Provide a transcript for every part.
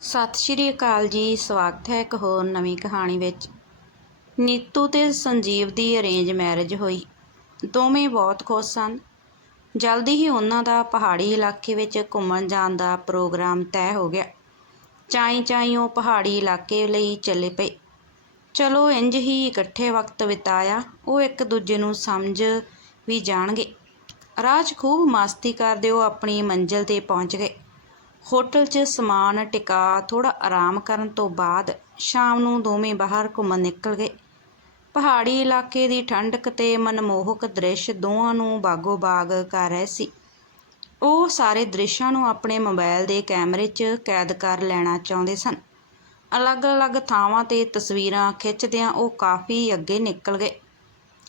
ਸਤਿ ਸ਼੍ਰੀ ਅਕਾਲ ਜੀ, ਸਵਾਗਤ ਹੈ ਇੱਕ ਹੋਰ ਨਵੀਂ ਕਹਾਣੀ ਵਿੱਚ। ਨੀਤੂ ਤੇ ਸੰਜੀਵ ਦੀ ਅਰੇਂਜ ਮੈਰਿਜ ਹੋਈ। ਦੋਵੇਂ ਬਹੁਤ ਖੁਸ਼ ਸਨ। ਜਲਦੀ ਹੀ ਉਹਨਾਂ ਦਾ ਪਹਾੜੀ ਇਲਾਕੇ ਵਿੱਚ ਘੁੰਮਣ ਜਾਣ ਦਾ ਪ੍ਰੋਗਰਾਮ ਤੈਅ ਹੋ ਗਿਆ। ਚਾਈ ਚਾਈ ਉਹ ਪਹਾੜੀ ਇਲਾਕੇ ਲਈ ਚੱਲੇ ਪਏ। ਚਲੋ ਇੰਜ ਹੀ ਇਕੱਠੇ ਵਕਤ ਬਿਤਾਇਆ, ਉਹ ਇੱਕ ਦੂਜੇ ਨੂੰ ਸਮਝ ਵੀ ਜਾਣਗੇ। ਰਾਹ 'ਚ ਖੂਬ ਮਸਤੀ ਕਰਦੇ ਉਹ ਆਪਣੀ ਮੰਜ਼ਿਲ ਤੇ ਪਹੁੰਚ ਗਏ। ਹੋਟਲ 'ਚ ਸਮਾਨ ਟਿਕਾ ਥੋੜਾ ਆਰਾਮ ਕਰਨ ਤੋਂ ਬਾਅਦ ਸ਼ਾਮ ਨੂੰ ਦੋਵੇਂ ਬਾਹਰ ਘੁੰਮਣ ਨਿਕਲ ਗਏ। ਪਹਾੜੀ ਇਲਾਕੇ ਦੀ ਠੰਡਕ ਤੇ ਮਨਮੋਹਕ ਦ੍ਰਿਸ਼ ਦੋਵਾਂ ਨੂੰ ਬਾਗੋ ਬਾਗ ਕਰ ਰਹੇ ਸੀ। ਉਹ ਸਾਰੇ ਦ੍ਰਿਸ਼ਾਂ ਨੂੰ ਆਪਣੇ ਮੋਬਾਈਲ ਦੇ ਕੈਮਰੇ 'ਚ ਕੈਦ ਕਰ ਲੈਣਾ ਚਾਹੁੰਦੇ ਸਨ। ਅਲੱਗ-ਅਲੱਗ ਥਾਵਾਂ ਤੇ ਤਸਵੀਰਾਂ ਖਿੱਚਦਿਆਂ ਉਹ ਕਾਫੀ ਅੱਗੇ ਨਿਕਲ ਗਏ।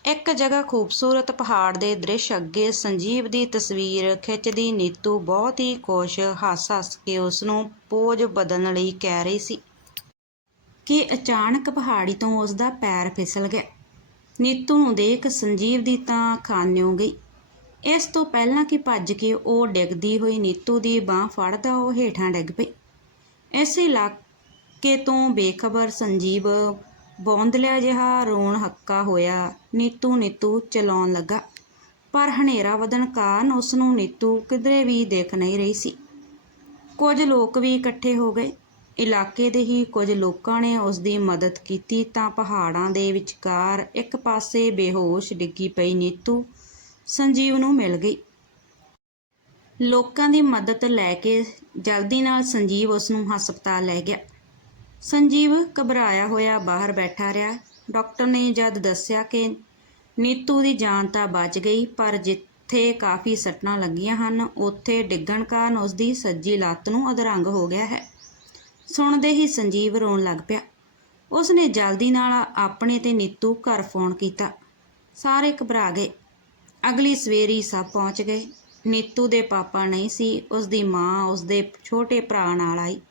ਇੱਕ ਜਗ੍ਹਾ ਖੂਬਸੂਰਤ ਪਹਾੜ ਦੇ ਦ੍ਰਿਸ਼ ਅੱਗੇ ਸੰਜੀਵ ਦੀ ਤਸਵੀਰ ਖਿੱਚਦੀ ਨੀਤੂ ਬਹੁਤ ਹੀ ਖੁਸ਼ ਹੱਸ-ਹੱਸ ਕੇ ਉਸ ਨੂੰ ਪੋਜ ਬਦਲਣ ਲਈ ਕਹਿ ਰਹੀ ਸੀ ਕਿ ਅਚਾਨਕ ਪਹਾੜੀ ਤੋਂ ਉਸ ਦਾ ਪੈਰ ਫਿਸਲ ਗਿਆ। ਨੀਤੂ ਨੂੰ ਦੇਖ ਸੰਜੀਵ ਦੀ ਤਾਂ ਖਾਨਿਓ ਗਈ। ਇਸ ਤੋਂ ਪਹਿਲਾਂ ਕਿ ਭੱਜ ਕੇ ਉਹ ਡਿੱਗਦੀ ਹੋਈ ਨੀਤੂ ਦੀ ਬਾਹ ਫੜਦਾ ਉਹ ਹੇਠਾਂ ਡਿੱਗ ਪਈ। ਇਸ ਇਲਾਕੇ ਤੋਂ ਬੇਖਬਰ ਸੰਜੀਵ ਬੌਂਦਲਿਆ ਜਿਹਾ ਰੋਣ ਹੱਕਾ ਹੋਇਆ। ਨੀਤੂ ਨੀਤੂ ਚਲਾਉਣ ਲੱਗਾ। ਪਰ ਹਨੇਰਾ ਵਧਣ ਕਾਰਨ ਉਸ ਨੂੰ ਨੀਤੂ ਕਿਧਰੇ ਵੀ ਦੇਖ ਨਹੀਂ ਰਹੀ ਸੀ। ਕੁਝ ਲੋਕ ਵੀ ਇਕੱਠੇ ਹੋ ਗਏ। ਇਲਾਕੇ ਦੇ ਹੀ ਕੁਝ ਲੋਕਾਂ ਨੇ ਉਸ ਦੀ ਮਦਦ ਕੀਤੀ ਤਾਂ ਪਹਾੜਾਂ ਦੇ ਵਿਚਕਾਰ ਇੱਕ ਪਾਸੇ ਬੇਹੋਸ਼ ਡਿੱਗੀ ਪਈ ਨੀਤੂ ਸੰਜੀਵ ਨੂੰ ਮਿਲ ਗਈ। ਲੋਕਾਂ ਦੀ ਮਦਦ ਲੈ ਕੇ ਜਲਦੀ ਨਾਲ ਸੰਜੀਵ ਉਸ ਨੂੰ ਹਸਪਤਾਲ ਲੈ ਗਿਆ। ਸੰਜੀਵ ਘਬਰਾਇਆ ਹੋਇਆ ਬਾਹਰ ਬੈਠਾ ਰਿਹਾ। ਡਾਕਟਰ ਨੇ ਜਦ ਦੱਸਿਆ ਕਿ ਨੀਤੂ ਦੀ ਜਾਨ ਤਾਂ ਬਚ ਗਈ, ਪਰ ਜਿੱਥੇ ਕਾਫੀ ਸੱਟਾਂ ਲੱਗੀਆਂ ਹਨ, ਉੱਥੇ ਡਿੱਗਣ ਕਾਰਨ ਉਸ ਦੀ ਸੱਜੀ ਲੱਤ ਨੂੰ ਅਧਰੰਗ ਹੋ ਗਿਆ ਹੈ। ਸੁਣਦੇ ਹੀ ਸੰਜੀਵ ਰੋਣ ਲੱਗ ਪਿਆ। ਉਸ ਨੇ ਜਲਦੀ ਨਾਲ ਆਪਣੇ ਤੇ ਨੀਤੂ ਘਰ ਫੋਨ ਕੀਤਾ। ਸਾਰੇ ਘਬਰਾ ਗਏ। ਅਗਲੀ ਸਵੇਰੀ ਸਭ ਪਹੁੰਚ ਗਏ। ਨੀਤੂ ਦੇ ਪਾਪਾ ਨਹੀਂ ਸੀ, ਉਸ ਦੀ ਮਾਂ, ਉਸ ਦੇ ਛੋਟੇ ਭਰਾ ਨਾਲ ਆਈ।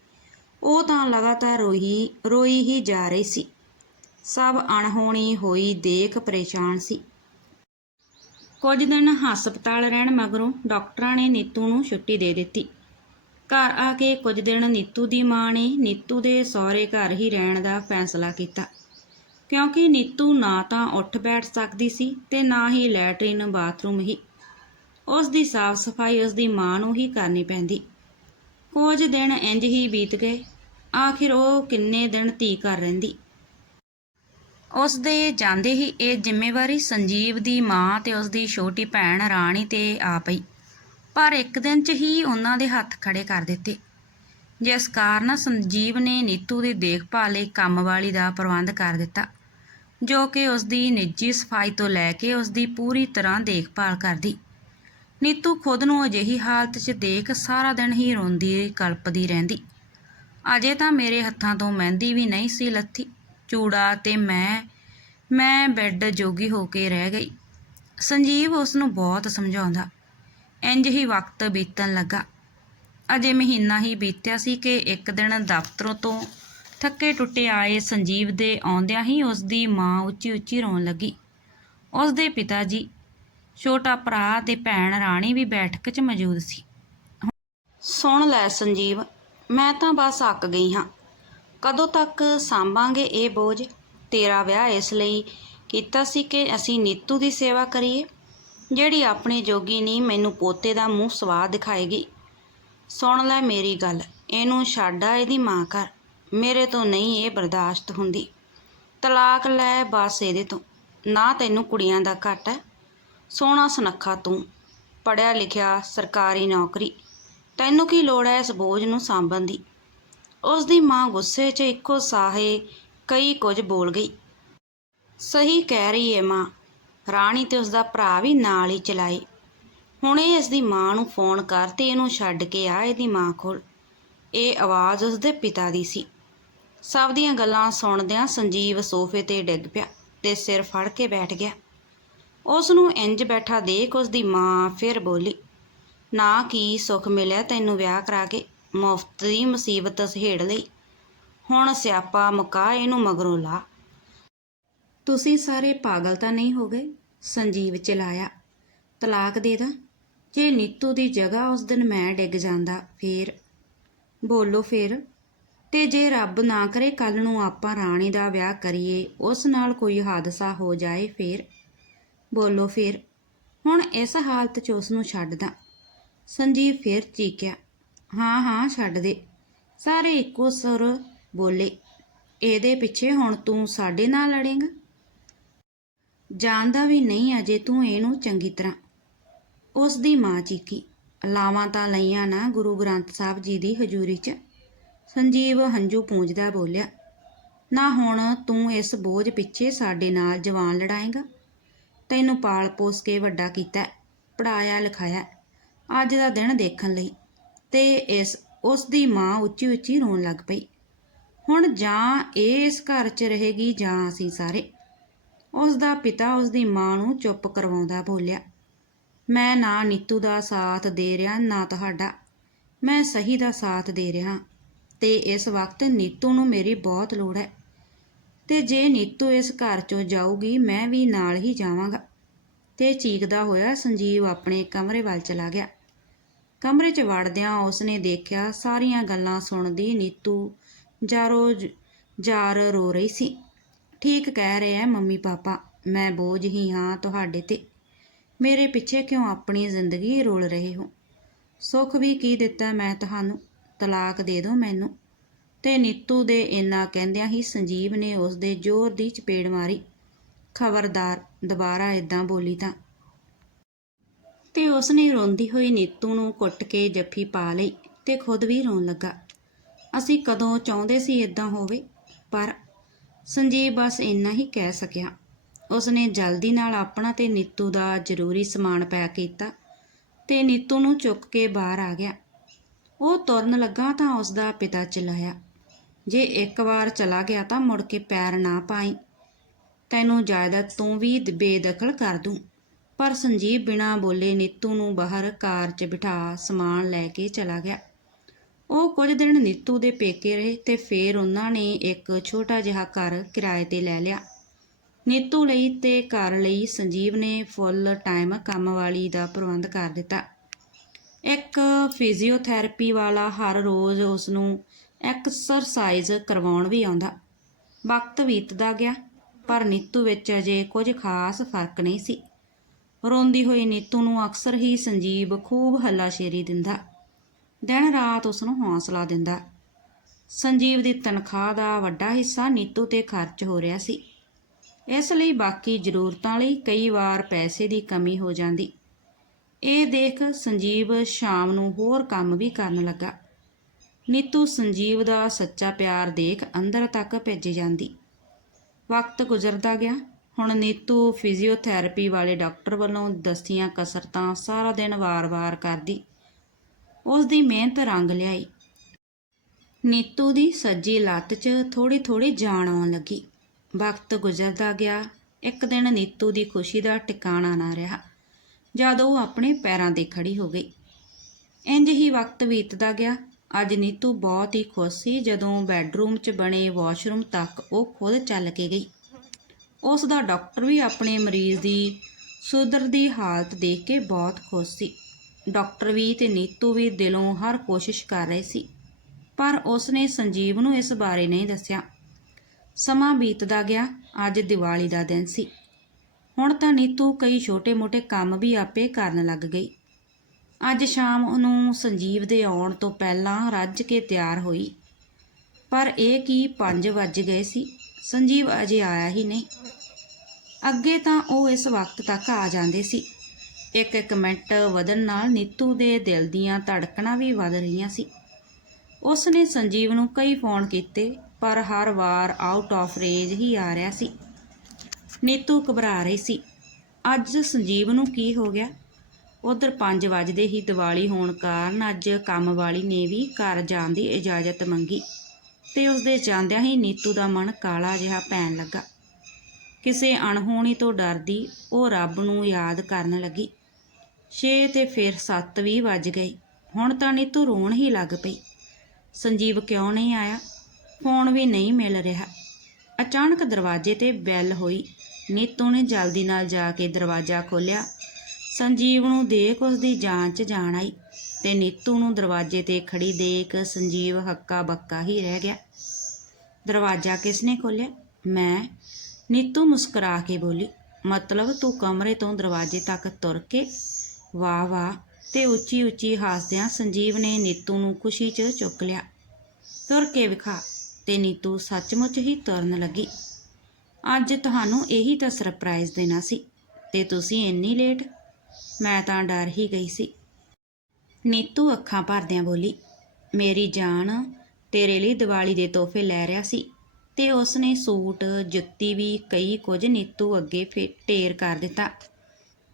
ਉਹ ਤਾਂ ਲਗਾਤਾਰ ਰੋਈ ਰੋਈ ਹੀ ਜਾ ਰਹੀ ਸੀ। ਸਭ ਅਣਹੋਣੀ ਹੋਈ ਦੇਖ ਪਰੇਸ਼ਾਨ ਸੀ। ਕੁਝ ਦਿਨ ਹਸਪਤਾਲ ਰਹਿਣ ਮਗਰੋਂ ਡਾਕਟਰਾਂ ਨੇ ਨੀਤੂ ਨੂੰ ਛੁੱਟੀ ਦੇ ਦਿੱਤੀ। ਘਰ ਆ ਕੇ ਕੁਝ ਦਿਨ ਨੀਤੂ ਦੀ ਮਾਂ ਨੇ ਨੀਤੂ ਦੇ ਸਹੁਰੇ ਘਰ ਹੀ ਰਹਿਣ ਦਾ ਫੈਸਲਾ ਕੀਤਾ। ਕਿਉਂਕਿ ਨੀਤੂ ਨਾ ਤਾਂ ਉੱਠ ਬੈਠ ਸਕਦੀ ਸੀ ਤੇ ਨਾ ਹੀ ਲੈਟਰਿਨ ਬਾਥਰੂਮ ਹੀ। ਉਸ ਦੀ ਸਾਫ਼ ਸਫ਼ਾਈ ਉਸ ਦੀ ਮਾਂ ਨੂੰ ਹੀ ਕਰਨੀ ਪੈਂਦੀ। ਕੁਝ ਦਿਨ ਇੰਜ ਹੀ ਬੀਤ ਗਏ। ਆਖਿਰ ਉਹ ਕਿੰਨੇ ਦਿਨ ਧੀ ਘਰ ਰਹਿੰਦੀ? ਉਸ ਦੇ ਜਾਂਦੇ ਹੀ ਇਹ ਜ਼ਿੰਮੇਵਾਰੀ ਸੰਜੀਵ ਦੀ ਮਾਂ ਤੇ ਉਸ ਦੀ ਛੋਟੀ ਭੈਣ ਰਾਣੀ ਤੇ ਆ ਪਈ। ਪਰ ਇੱਕ ਦਿਨ 'ਚ ਹੀ ਉਹਨਾਂ ਦੇ ਹੱਥ ਖੜੇ ਕਰ ਦਿੱਤੇ। ਜਿਸ ਕਾਰਨ ਸੰਜੀਵ ਨੇ ਨੀਤੂ ਦੀ ਦੇਖਭਾਲ ਲਈ ਕੰਮ ਵਾਲੀ ਦਾ ਪ੍ਰਬੰਧ ਕਰ ਦਿੱਤਾ, ਜੋ ਕਿ ਉਸ ਦੀ ਨਿੱਜੀ ਸਫ਼ਾਈ ਤੋਂ ਲੈ ਕੇ ਉਸ ਦੀ ਪੂਰੀ ਤਰ੍ਹਾਂ ਦੇਖਭਾਲ ਕਰਦੀ। ਨੀਤੂ ਖੁਦ ਨੂੰ ਅਜਿਹੀ ਹਾਲਤ 'ਚ ਦੇਖ ਸਾਰਾ ਦਿਨ ਹੀ ਰੋਂਦੀ, ਕਲਪਦੀ ਰਹਿੰਦੀ। ਅਜੇ ਤਾਂ ਮੇਰੇ ਹੱਥਾਂ ਤੋਂ ਮਹਿੰਦੀ ਵੀ ਨਹੀਂ ਸੀ ਲੱਥੀ। ਚੂੜਾ ਤੇ ਮੈਂ ਮੈਂ ਬੈੱਡ ਜੋਗੀ ਹੋ ਕੇ ਰਹਿ ਗਈ। ਸੰਜੀਵ ਉਸ ਨੂੰ ਬਹੁਤ ਸਮਝਾਉਂਦਾ। ਇੰਜ ਹੀ ਵਕਤ ਬੀਤਣ ਲੱਗਾ। ਅਜੇ ਮਹੀਨਾ ਹੀ ਬੀਤਿਆ ਸੀ ਕਿ ਇੱਕ ਦਿਨ ਦਫ਼ਤਰੋਂ ਤੋਂ ਥੱਕੇ ਟੁੱਟੇ ਆਏ ਸੰਜੀਵ ਦੇ ਆਉਂਦਿਆਂ ਹੀ ਉਸ ਦੀ ਮਾਂ ਉੱਚੀ ਉੱਚੀ ਰੋਣ ਲੱਗੀ। ਉਸ ਦੇ ਪਿਤਾ ਜੀ, ਛੋਟਾ ਭਰਾ ਤੇ ਭੈਣ ਰਾਣੀ ਵੀ ਬੈਠਕ 'ਚ ਮੌਜੂਦ ਸੀ। ਸੁਣ ਲੈ ਸੰਜੀਵ ਮੈਂ ਤਾਂ ਬਸ ਅੱਕ ਗਈ ਹਾਂ। ਕਦੋਂ ਤੱਕ ਸਾਂਭਾਂਗੇ ਇਹ ਬੋਝ? ਤੇਰਾ ਵਿਆਹ ਇਸ ਲਈ ਕੀਤਾ ਸੀ ਕਿ ਅਸੀਂ ਨੀਤੂ ਦੀ ਸੇਵਾ ਕਰੀਏ, ਜਿਹੜੀ ਆਪਣੀ ਜੋਗੀ ਨਹੀਂ ਮੈਨੂੰ ਪੋਤੇ ਦਾ ਮੂੰਹ ਸਵਾਦ ਦਿਖਾਏਗੀ। ਸੁਣ ਲੈ ਮੇਰੀ ਗੱਲ, ਇਹਨੂੰ ਛੱਡ ਆ ਇਹਦੀ ਮਾਂ ਘਰ। ਮੇਰੇ ਤੋਂ ਨਹੀਂ ਇਹ ਬਰਦਾਸ਼ਤ ਹੁੰਦੀ। ਤਲਾਕ ਲੈ ਬਸ ਇਹਦੇ ਤੋਂ। ਨਾ ਤੈਨੂੰ ਕੁੜੀਆਂ ਦਾ ਘੱਟ ਹੈ। ਸੋਹਣਾ ਸੁਨੱਖਾ ਤੂੰ। ਪੜਿਆ ਲਿਖਿਆ ਸਰਕਾਰੀ ਨੌਕਰੀ। ਤੈਨੂੰ ਕੀ ਲੋੜ ਹੈ ਇਸ ਬੋਝ ਨੂੰ ਸਾਂਭਣ ਦੀ? ਉਸ ਦੀ ਮਾਂ ਗੁੱਸੇ 'ਚ ਇੱਕੋ ਸਾਹੇ ਕਈ ਕੁਝ ਬੋਲ ਗਈ। ਸਹੀ ਕਹਿ ਰਹੀ ਏ ਮਾਂ, ਰਾਣੀ ਤੇ ਉਸ ਦਾ ਭਰਾ ਵੀ ਨਾਲ ਹੀ ਚਲਾਏ। ਹੁਣ ਇਹ ਇਸ ਦੀ ਮਾਂ ਨੂੰ ਫੋਨ ਕਰ ਤੇ ਇਹਨੂੰ ਛੱਡ ਕੇ ਆ ਇਹਦੀ ਮਾਂ ਕੋਲ। ਇਹ ਆਵਾਜ਼ ਉਸ ਦੇ ਪਿਤਾ ਦੀ ਸੀ। ਸਭ ਦੀਆਂ ਗੱਲਾਂ ਸੁਣਦਿਆਂ ਸੰਜੀਵ ਸੋਫੇ ਤੇ ਡਿੱਗ ਪਿਆ ਤੇ ਸਿਰ ਫੜ ਕੇ ਬੈਠ ਗਿਆ। ਉਸ ਨੂੰ ਇੰਜ ਬੈਠਾ ਦੇਖ ਉਸ ਦੀ ਮਾਂ ਫਿਰ ਬੋਲੀ ਨਾ ਕੀ ਸੁੱਖ ਮਿਲਿਆ ਤੈਨੂੰ ਵਿਆਹ ਕਰਾ ਕੇ, ਮੁਫਤ ਦੀ ਮੁਸੀਬਤ ਸਹੇੜ ਲਈ। ਹੁਣ ਸਿਆਪਾ ਮੁਕਾ ਇਹਨੂੰ ਮਗਰੋਂ ਲਾ। ਤੁਸੀਂ ਸਾਰੇ ਪਾਗਲ ਤਾਂ ਨਹੀਂ ਹੋ ਗਏ? ਸੰਜੀਵ ਚਲਾਇਆ। ਤਲਾਕ ਦੇ ਦਾਂ? ਜੇ ਨੀਤੂ ਦੀ ਜਗ੍ਹਾ ਉਸ ਦਿਨ ਮੈਂ ਡਿੱਗ ਜਾਂਦਾ, ਫੇਰ? ਬੋਲੋ ਫੇਰ। ਤੇ ਜੇ ਰੱਬ ਨਾ ਕਰੇ ਕੱਲ ਨੂੰ ਆਪਾਂ ਰਾਣੀ ਦਾ ਵਿਆਹ ਕਰੀਏ, ਉਸ ਨਾਲ ਕੋਈ ਹਾਦਸਾ ਹੋ ਜਾਏ, ਫੇਰ? ਬੋਲੋ ਫੇਰ। ਹੁਣ ਇਸ ਹਾਲਤ 'ਚ ਉਸ ਨੂੰ ਛੱਡਦਾ ਸੰਜੀਵ ਫੇਰ ਚੀਕਿਆ। ਹਾਂ ਹਾਂ, ਛੱਡ ਦੇ। ਸਾਰੇ ਇੱਕੋ ਸੁਰ ਬੋਲੇ। ਇਹਦੇ ਪਿੱਛੇ ਹੁਣ ਤੂੰ ਸਾਡੇ ਨਾਲ ਲੜੇਂਗਾ? ਜਾਣਦਾ ਵੀ ਨਹੀਂ ਅਜੇ ਤੂੰ ਇਹਨੂੰ ਚੰਗੀ ਤਰ੍ਹਾਂ। ਉਸ ਦੀ ਮਾਂ ਚੀਕੀ। ਲਾਵਾਂ ਤਾਂ ਲਈਆਂ ਨਾ ਗੁਰੂ ਗ੍ਰੰਥ ਸਾਹਿਬ ਜੀ ਦੀ ਹਜ਼ੂਰੀ 'ਚ। ਸੰਜੀਵ ਹੰਝੂ ਪੂੰਝਦਾ ਬੋਲਿਆ, ਨਾ ਹੁਣ ਤੂੰ ਇਸ ਬੋਝ ਪਿੱਛੇ ਸਾਡੇ ਨਾਲ ਜਵਾਨ ਲੜਾਏਗਾ? ਤੈਨੂੰ ਪਾਲ ਪੋਸ ਕੇ ਵੱਡਾ ਕੀਤਾ ਪੜਾਇਆ ਲਿਖਾਇਆ ਅੱਜ ਦਾ ਦਿਨ ਦੇਖਣ ਲਈ। ਤੇ ਇਸ, ਉਸ ਦੀ ਮਾਂ ਉੱਚੀ ਉੱਚੀ ਰੋਣ ਲੱਗ ਪਈ। ਹੁਣ ਜਾਂ ਇਹ ਇਸ ਘਰ 'ਚ ਰਹੇਗੀ ਜਾਂ ਅਸੀਂ ਸਾਰੇ। ਉਸ ਦਾ ਪਿਤਾ ਉਸ ਦੀ ਮਾਂ ਨੂੰ ਚੁੱਪ ਕਰਵਾਉਂਦਾ ਬੋਲਿਆ, ਮੈਂ ਨਾ ਨੀਤੂ ਦਾ ਸਾਥ ਦੇ ਰਿਹਾ, ਨਾ ਤੁਹਾਡਾ। ਮੈਂ ਸਹੀ ਦਾ ਸਾਥ ਦੇ ਰਿਹਾ। ਤੇ ਇਸ ਵਕਤ ਨੀਤੂ ਨੂੰ ਮੇਰੀ ਬਹੁਤ ਲੋੜ ਹੈ। ਤੇ ਜੇ ਨੀਤੂ ਇਸ ਘਰ ਚੋਂ ਜਾਊਗੀ, ਮੈਂ ਵੀ ਨਾਲ ਹੀ ਜਾਵਾਂਗਾ। ਤੇ ਚੀਕਦਾ ਹੋਇਆ ਸੰਜੀਵ ਆਪਣੇ ਕਮਰੇ ਵੱਲ ਚਲਾ ਗਿਆ। ਕਮਰੇ 'ਚ ਵੜਦਿਆਂ ਉਸਨੇ ਦੇਖਿਆ ਸਾਰੀਆਂ ਗੱਲਾਂ ਸੁਣਦੀ ਨੀਤੂ ਜਾਰੋ ਜਾਰ ਰੋ ਰਹੀ ਸੀ। ਠੀਕ ਕਹਿ ਰਿਹਾ ਐ ਮੰਮੀ ਪਾਪਾ, ਮੈਂ ਬੋਝ ਹੀ ਹਾਂ ਤੁਹਾਡੇ ਤੇ। ਮੇਰੇ ਪਿੱਛੇ ਕਿਉਂ ਆਪਣੀ ਜ਼ਿੰਦਗੀ ਰੋਲ ਰਹੇ ਹੋ? ਸੁੱਖ ਵੀ ਕੀ ਦਿੱਤਾ ਮੈਂ ਤੁਹਾਨੂੰ? ਤਲਾਕ ਦੇ ਦਿਓ ਮੈਨੂੰ। ਤੇ ਨੀਤੂ ਦੇ ਇੰਨਾ ਕਹਿੰਦਿਆਂ ਹੀ ਸੰਜੀਵ ਨੇ ਉਸ ਦੇ ਜ਼ੋਰ ਦੀ ਚਪੇੜ ਮਾਰੀ। ਖਬਰਦਾਰ, ਦੁਬਾਰਾ ਇਦਾਂ ਬੋਲੀ ਤਾਂ। ਤੇ ਉਸਨੇ ਰੋਂਦੀ ਹੋਈ ਨੀਤੂ ਨੂੰ ਕੁੱਟ ਕੇ ਜੱਫੀ ਪਾ ਲਈ ਤੇ ਖੁਦ ਵੀ ਰੋਣ ਲੱਗਾ। ਅਸੀਂ ਕਦੋਂ ਚਾਹੁੰਦੇ ਸੀ ਇਦਾਂ ਹੋਵੇ, ਪਰ ਸੰਜੀਵ ਬਸ ਇੰਨਾ ਹੀ ਕਹਿ ਸਕਿਆ। ਉਸਨੇ ਜਲਦੀ ਨਾਲ ਆਪਣਾ ਤੇ ਨੀਤੂ ਦਾ ਜ਼ਰੂਰੀ ਸਮਾਨ ਪੈਕ ਕੀਤਾ ਤੇ ਨੀਤੂ ਨੂੰ ਚੁੱਕ ਕੇ ਬਾਹਰ ਆ ਗਿਆ। ਉਹ ਤੁਰਨ ਲੱਗਾ ਤਾਂ ਉਸ ਦਾ ਪਿਤਾ ਚਿল্ਲਾਇਆ ਜੇ ਇੱਕ ਵਾਰ ਚਲਾ ਗਿਆ ਤਾਂ ਮੁੜ ਕੇ ਪੈਰ ਨਾ ਪਾਈ। ਤੈਨੂੰ ਜਾਇਦਾਦ ਤੂੰ ਵੀ ਬੇਦਖਲ ਕਰ ਦੂੰ। ਪਰ ਸੰਜੀਵ ਬਿਨਾਂ ਬੋਲੇ ਨੀਤੂ ਨੂੰ ਬਾਹਰ ਕਾਰ 'ਚ ਬਿਠਾ ਸਮਾਨ ਲੈ ਕੇ ਚਲਾ ਗਿਆ। ਉਹ ਕੁਝ ਦਿਨ ਨੀਤੂ ਦੇ ਪੇਕੇ ਰਹੇ ਤੇ ਫਿਰ ਉਹਨਾਂ ਨੇ ਇੱਕ ਛੋਟਾ ਜਿਹਾ ਘਰ ਕਿਰਾਏ ਤੇ ਲੈ ਲਿਆ। ਨੀਤੂ ਲਈ ਤੇ ਘਰ ਲਈ ਸੰਜੀਵ ਨੇ ਫੁੱਲ ਟਾਈਮ ਕੰਮ ਵਾਲੀ ਦਾ ਪ੍ਰਬੰਧ ਕਰ ਦਿੱਤਾ। ਇੱਕ ਫਿਜ਼ੀਓਥੈਰੇਪੀ ਵਾਲਾ ਹਰ ਰੋਜ਼ ਉਸ ਨੂੰ ਐਕਸਰਸਾਈਜ਼ ਕਰਵਾਉਣ ਵੀ ਆਉਂਦਾ। ਵਕਤ ਬੀਤਦਾ ਗਿਆ, ਪਰ ਨੀਤੂ ਵਿੱਚ ਅਜੇ ਕੁਝ ਖਾਸ ਫ਼ਰਕ ਨਹੀਂ ਸੀ। ਰੋਂਦੀ ਹੋਈ ਨੀਤੂ ਨੂੰ ਅਕਸਰ ਹੀ ਸੰਜੀਵ ਖੂਬ ਹੱਲਾਸ਼ੇਰੀ ਦਿੰਦਾ। ਦਿਨ ਰਾਤ ਉਸ ਨੂੰ ਹੌਸਲਾ ਦਿੰਦਾ। ਸੰਜੀਵ ਦੀ ਤਨਖਾਹ ਦਾ ਵੱਡਾ ਹਿੱਸਾ ਨੀਤੂ ਤੇ ਖਰਚ ਹੋ ਰਿਹਾ ਸੀ। ਇਸ ਲਈ ਬਾਕੀ ਜ਼ਰੂਰਤਾਂ ਲਈ ਕਈ ਵਾਰ ਪੈਸੇ ਦੀ ਕਮੀ ਹੋ ਜਾਂਦੀ। ਇਹ ਦੇਖ ਸੰਜੀਵ ਸ਼ਾਮ ਨੂੰ ਹੋਰ ਕੰਮ ਵੀ ਕਰਨ ਲੱਗਾ। ਨੀਤੂ ਸੰਜੀਵ ਦਾ ਸੱਚਾ ਪਿਆਰ ਦੇਖ ਅੰਦਰ ਤੱਕ ਭੇਜੀ ਜਾਂਦੀ। ਵਕਤ ਗੁਜ਼ਰਦਾ ਗਿਆ। ਹੁਣ ਨੀਤੂ ਫਿਜ਼ੀਓਥੈਰੇਪੀ ਵਾਲੇ ਡਾਕਟਰ ਵੱਲੋਂ ਦੱਸੀਆਂ ਕਸਰਤਾਂ ਸਾਰਾ ਦਿਨ ਵਾਰ-ਵਾਰ ਕਰਦੀ। ਉਸ ਦੀ ਮਿਹਨਤ ਰੰਗ ਲਿਆਈ। ਨੀਤੂ ਦੀ ਸੱਜੀ ਲੱਤ 'ਚ ਥੋੜੀ-ਥੋੜੀ ਜਾਨ ਆਉਣ ਲੱਗੀ। ਵਕਤ ਗੁਜ਼ਰਦਾ ਗਿਆ। ਇੱਕ ਦਿਨ ਨੀਤੂ ਦੀ ਖੁਸ਼ੀ ਦਾ ਟਿਕਾਣਾ ਨਾ ਰਿਹਾ। ਜਦ ਉਹ ਆਪਣੇ ਪੈਰਾਂ ਤੇ ਖੜੀ ਹੋ ਗਈ। ਇੰਜ ਹੀ ਵਕਤ ਬੀਤਦਾ ਗਿਆ। ਅੱਜ ਨੀਤੂ ਬਹੁਤ ਹੀ ਖੁਸ਼ ਸੀ ਜਦੋਂ ਬੈੱਡਰੂਮ 'ਚ ਬਣੇ ਵਾਸ਼ਰੂਮ ਤੱਕ ਉਹ ਖੁਦ ਚੱਲ ਕੇ ਗਈ। ਉਸ ਦਾ ਡਾਕਟਰ ਵੀ ਆਪਣੇ ਮਰੀਜ਼ ਦੀ ਸੁਧਰਦੀ ਹਾਲਤ ਦੇਖ ਕੇ ਬਹੁਤ ਖੁਸ਼ ਸੀ। ਡਾਕਟਰ ਵੀ ਤੇ ਨੀਤੂ ਵੀ ਦਿਲੋਂ ਹਰ ਕੋਸ਼ਿਸ਼ ਕਰ ਰਹੇ ਸੀ, ਪਰ ਉਸ ਨੇ ਸੰਜੀਵ ਨੂੰ ਇਸ ਬਾਰੇ ਨਹੀਂ ਦੱਸਿਆ। ਸਮਾਂ ਬੀਤਦਾ ਗਿਆ, ਅੱਜ ਦੀਵਾਲੀ ਦਾ ਦਿਨ ਸੀ। ਹੁਣ ਤਾਂ ਨੀਤੂ ਕਈ ਛੋਟੇ-ਮੋਟੇ ਕੰਮ ਵੀ ਆਪੇ ਕਰਨ ਲੱਗ ਗਈ। ਅੱਜ ਸ਼ਾਮ ਨੂੰ ਸੰਜੀਵ ਦੇ ਆਉਣ ਤੋਂ ਪਹਿਲਾਂ ਰੱਜ ਕੇ ਤਿਆਰ ਹੋਈ, ਪਰ ਇਹ ਕੀ 5 ਵੱਜ ਗਏ ਸੀ। ਸੰਜੀਵ ਅਜੇ ਆਇਆ ਹੀ ਨਹੀਂ। ਅੱਗੇ ਤਾਂ ਉਹ ਇਸ ਵਕਤ ਤੱਕ ਆ ਜਾਂਦੇ ਸੀ। ਇੱਕ ਇੱਕ ਮਿੰਟ ਵਧਣ ਨਾਲ ਨੀਤੂ ਦੇ ਦਿਲ ਦੀਆਂ ਧੜਕਣਾਂ ਵੀ ਵਧ ਰਹੀਆਂ ਸੀ। ਉਸ ਨੇ ਸੰਜੀਵ ਨੂੰ ਕਈ ਫੋਨ ਕੀਤੇ, ਪਰ ਹਰ ਵਾਰ ਆਊਟ ਆਫ ਰੇਂਜ ਹੀ ਆ ਰਿਹਾ ਸੀ। ਨੀਤੂ ਘਬਰਾ ਰਹੀ ਸੀ। ਅੱਜ ਸੰਜੀਵ ਨੂੰ ਕੀ ਹੋ ਗਿਆ? ਉਧਰ 5 ਵਜੇ ਹੀ ਦੀਵਾਲੀ ਹੋਣ ਕਾਰਨ ਅੱਜ ਕੰਮ ਵਾਲੀ ਨੇ ਵੀ ਘਰ ਜਾਣ ਦੀ ਇਜਾਜ਼ਤ ਮੰਗੀ। ਤੇ ਉਸ ਦੇ ਜਾਂਦਿਆਂ ਹੀ ਨੀਤੂ ਦਾ ਮਨ ਕਾਲਾ ਜਿਹਾ ਪੈਣ ਲੱਗਾ। ਕਿਸੇ ਅਣਹੋਣੀ ਤੋਂ ਡਰਦੀ ਉਹ ਰੱਬ ਨੂੰ ਯਾਦ ਕਰਨ ਲੱਗੀ। 6 ਤੇ ਫਿਰ 7 ਵੀ ਵੱਜ ਗਏ। ਹੁਣ ਤਾਂ ਨੀਤੂ ਰੋਣ ਹੀ ਲੱਗ ਪਈ। ਸੰਜੀਵ ਕਿਉਂ ਨਹੀਂ ਆਇਆ? ਫੋਨ ਵੀ ਨਹੀਂ ਮਿਲ ਰਿਹਾ। ਅਚਾਨਕ ਦਰਵਾਜ਼ੇ ਤੇ ਬੈਲ ਹੋਈ। ਨੀਤੂ ਨੇ ਜਲਦੀ ਨਾਲ ਜਾ ਕੇ ਦਰਵਾਜ਼ਾ ਖੋਲ੍ਹਿਆ। ਸੰਜੀਵ ਨੂੰ ਦੇਖ ਉਸ ਦੀ ਜਾਨ 'ਚ ਆਈ। ਤੇ ਨੀਤੂ ਨੂੰ ਦਰਵਾਜ਼ੇ ਤੇ ਖੜੀ ਦੇਖ ਸੰਜੀਵ ਹੱਕਾ ਬੱਕਾ ਹੀ ਰਹਿ ਗਿਆ। ਦਰਵਾਜ਼ਾ ਕਿਸਨੇ ਖੋਲ੍ਹਿਆ? ਮੈਂ। ਨੀਤੂ ਮੁਸਕਰਾ ਕੇ ਬੋਲੀ, ਮਤਲਬ ਤੂੰ ਕਮਰੇ ਤੋਂ ਦਰਵਾਜ਼ੇ ਤੱਕ ਤੁਰ ਕੇ? ਵਾਹ ਵਾਹ। ਤੇ ਉੱਚੀ ਉੱਚੀ ਹਾਸਦਿਆਂ ਸੰਜੀਵ ਨੇ ਨੀਤੂ ਨੂੰ ਖੁਸ਼ੀ 'ਚ ਚੁੱਕ ਲਿਆ। ਤੁਰ ਕੇ ਵਿਖਾ। ਤੇ ਨੀਤੂ ਸੱਚਮੁੱਚ ਹੀ ਤੁਰਨ ਲੱਗੀ। ਅੱਜ ਤੁਹਾਨੂੰ ਇਹੀ ਤਾਂ ਸਰਪ੍ਰਾਈਜ਼ ਦੇਣਾ ਸੀ। ਤੇ ਤੁਸੀਂ ਇੰਨੀ ਲੇਟ ਮੈਂ ਤਾਂ ਡਰ ਹੀ ਗਈ ਸੀ। ਨੀਤੂ ਅੱਖਾਂ ਭਰਦਿਆਂ ਬੋਲੀ, ਮੇਰੀ ਜਾਨ ਤੇਰੇ ਲਈ ਦੀਵਾਲੀ ਦੇ ਤੋਹਫੇ ਲੈ ਰਿਹਾ ਸੀ ਤੇ ਉਸਨੇ ਸੂਟ, ਜੁੱਤੀ ਵੀ, ਕਈ ਕੁਝ ਨੀਤੂ ਅੱਗੇ ਫੇ, ਢੇਰ ਕਰ ਦਿੱਤਾ।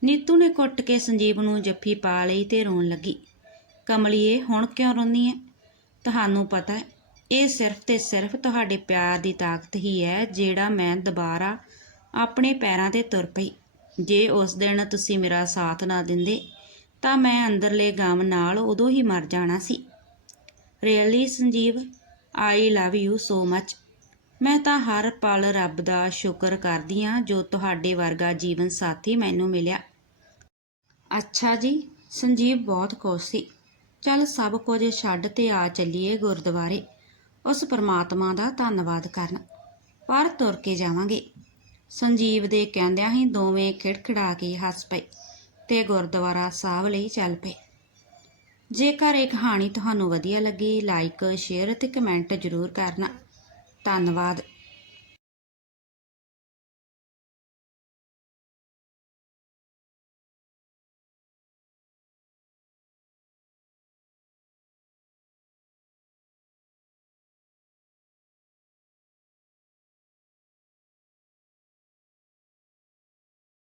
ਨੀਤੂ ਨੇ ਕੁੱਟ ਕੇ ਸੰਜੀਵ ਨੂੰ ਜੱਫੀ ਪਾ ਲਈ ਤੇ ਰੋਣ ਲੱਗੀ, ਕਮਲੀਏ, ਹੁਣ ਕਿਉਂ ਰੋਂਦੀ ਹੈ ਤੁਹਾਨੂੰ ਪਤਾ ਹੈ, ਇਹ ਸਿਰਫ ਤੇ ਸਿਰਫ ਤੁਹਾਡੇ ਪਿਆਰ ਦੀ ਤਾਕਤ ਹੀ ਹੈ ਜਿਹੜਾ ਮੈਂ ਦੁਬਾਰਾ ਆਪਣੇ ਪੈਰਾਂ ਤੇ ਤੁਰ ਪਈ। ਜੇ ਉਸ ਦਿਨ ਤੁਸੀਂ ਮੇਰਾ ਸਾਥ ਨਾ ਦਿੰਦੇ ਤਾਂ ਮੈਂ ਅੰਦਰਲੇ ਗਮ ਨਾਲ ਉਦੋਂ ਹੀ ਮਰ ਜਾਣਾ ਸੀ। Really Sanjeev I love you so much ਮੈਂ ਤਾਂ ਹਰ ਪਲ ਰੱਬ ਦਾ ਸ਼ੁਕਰ ਕਰਦੀ ਹਾਂ ਜੋ ਤੁਹਾਡੇ ਵਰਗਾ ਜੀਵਨ ਸਾਥੀ ਮੈਨੂੰ ਮਿਲਿਆ। ਅੱਛਾ ਜੀ, ਸੰਜੀਵ ਬਹੁਤ ਖੁਸ਼ ਸੀ। ਚੱਲ ਸਭ ਕੁਝ ਛੱਡ ਤੇ ਆ ਚੱਲੀਏ ਗੁਰਦੁਆਰੇ। ਉਸ ਪਰਮਾਤਮਾ ਦਾ ਧੰਨਵਾਦ ਕਰਨ। ਪਰ ਤੁਰ ਕੇ ਜਾਵਾਂਗੇ। ਸੰਜੀਵ ਦੇ ਕਹਿੰਦਿਆਂ ਹੀ ਦੋਵੇਂ ਖਿੜਖਿੜਾ ਕੇ ਹੱਸ ਪਏ। ਤੇ ਗੁਰਦੁਆਰਾ ਸਾਹਿਬ ਲਈ ਚੱਲ ਪਏ। ਜੇਕਰ ਇਹ ਕਹਾਣੀ ਤੁਹਾਨੂੰ ਵਧੀਆ ਲੱਗੀ ਲਾਈਕ ਸ਼ੇਅਰ ਅਤੇ ਕਮੈਂਟ ਜ਼ਰੂਰ ਕਰਨਾ। ਧੰਨਵਾਦ।